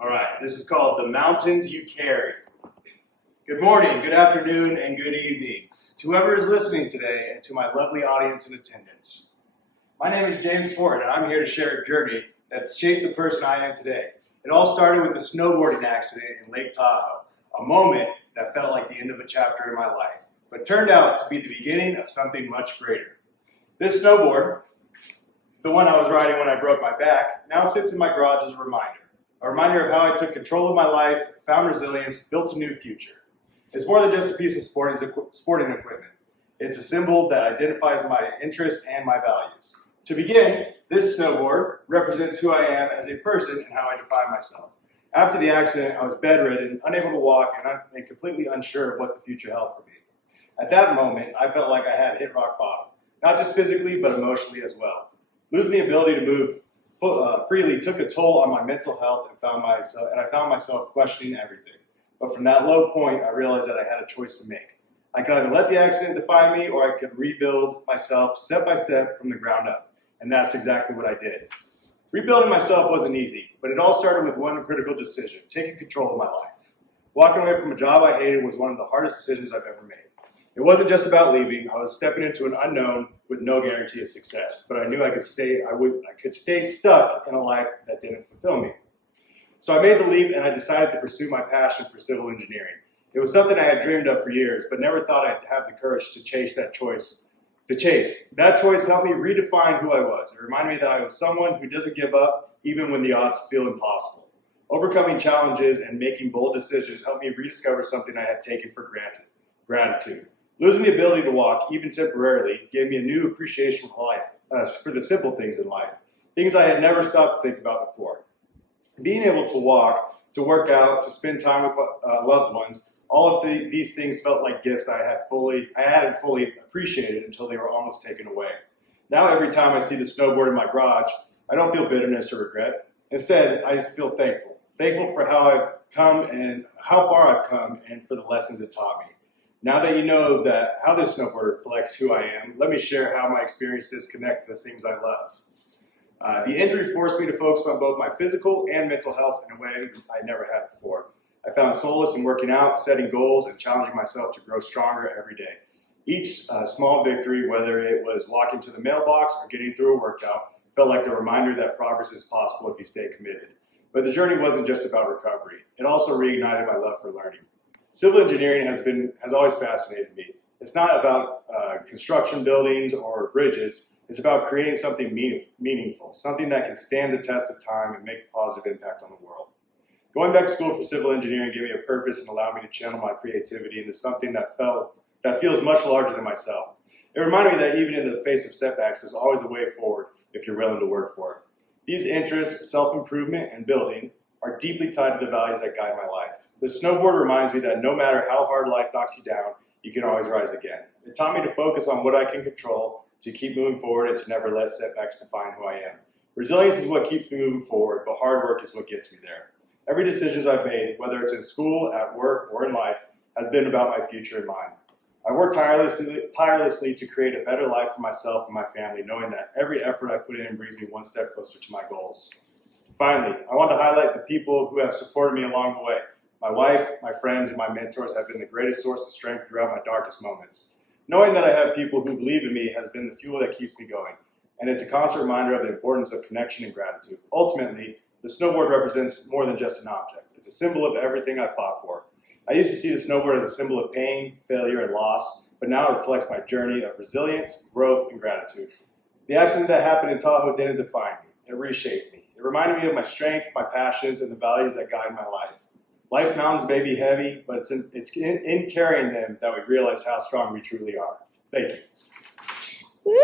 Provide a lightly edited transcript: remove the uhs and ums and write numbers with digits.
All right, this is called The Mountains You Carry. Good morning, good afternoon, and good evening to whoever is listening today and to my lovely audience in attendance. My name is James Ford, and I'm here to share a journey that shaped the person I am today. It all started with a snowboarding accident in Lake Tahoe, a moment that felt like the end of a chapter in my life, but turned out to be the beginning of something much greater. This snowboard, the one I was riding when I broke my back, now sits in my garage as a reminder of how I took control of my life, found resilience, built a new future. It's more than just a piece of sporting equipment. It's a symbol that identifies my interests and my values. To begin, this snowboard represents who I am as a person and how I define myself. After the accident, I was bedridden, unable to walk, and completely unsure of what the future held for me. At that moment, I felt like I had hit rock bottom, not just physically, but emotionally as well. Losing the ability to move freely took a toll on my mental health, and I found myself questioning everything. But from that low point, I realized that I had a choice to make. I could either let the accident define me, or I could rebuild myself step by step from the ground up. And that's exactly what I did. Rebuilding myself wasn't easy, but it all started with one critical decision: taking control of my life. Walking away from a job I hated was one of the hardest decisions I've ever made. It wasn't just about leaving. I was stepping into an unknown with no guarantee of success, but I knew I could stay stuck in a life that didn't fulfill me. So I made the leap, and I decided to pursue my passion for civil engineering. It was something I had dreamed of for years, but never thought I'd have the courage to chase that choice. That choice helped me redefine who I was. It reminded me that I was someone who doesn't give up even when the odds feel impossible. Overcoming challenges and making bold decisions helped me rediscover something I had taken for granted: gratitude. Losing the ability to walk, even temporarily, gave me a new appreciation for life, for the simple things in life, things I had never stopped to think about before. Being able to walk, to work out, to spend time with loved ones, all of these things felt like gifts I hadn't fully appreciated until they were almost taken away. Now every time I see the snowboard in my garage, I don't feel bitterness or regret. Instead, I just feel thankful. Thankful for how I've come and how far I've come, and for the lessons it taught me. Now that you know how this snowboard reflects who I am, let me share how my experiences connect to the things I love. The injury forced me to focus on both my physical and mental health in a way I never had before. I found solace in working out, setting goals, and challenging myself to grow stronger every day. Each small victory, whether it was walking to the mailbox or getting through a workout, felt like a reminder that progress is possible if you stay committed. But the journey wasn't just about recovery. It also reignited my love for learning. Civil engineering has always fascinated me. It's not about construction buildings or bridges. It's about creating something meaningful, something that can stand the test of time and make a positive impact on the world. Going back to school for civil engineering gave me a purpose and allowed me to channel my creativity into something that feels much larger than myself. It reminded me that even in the face of setbacks, there's always a way forward if you're willing to work for it. These interests, self-improvement and building, are deeply tied to the values that guide my life. The snowboard reminds me that no matter how hard life knocks you down, you can always rise again. It taught me to focus on what I can control, to keep moving forward, and to never let setbacks define who I am. Resilience is what keeps me moving forward, but hard work is what gets me there. Every decision I've made, whether it's in school, at work, or in life, has been about my future in mind. I worked tirelessly to create a better life for myself and my family, knowing that every effort I put in brings me one step closer to my goals. Finally, I want to highlight the people who have supported me along the way. My wife, my friends, and my mentors have been the greatest source of strength throughout my darkest moments. Knowing that I have people who believe in me has been the fuel that keeps me going, and it's a constant reminder of the importance of connection and gratitude. Ultimately, the snowboard represents more than just an object. It's a symbol of everything I fought for. I used to see the snowboard as a symbol of pain, failure, and loss, but now it reflects my journey of resilience, growth, and gratitude. The accident that happened in Tahoe didn't define me. It reshaped me. It reminded me of my strength, my passions, and the values that guide my life. Life's mountains may be heavy, but it's in carrying them that we realize how strong we truly are. Thank you. Woo!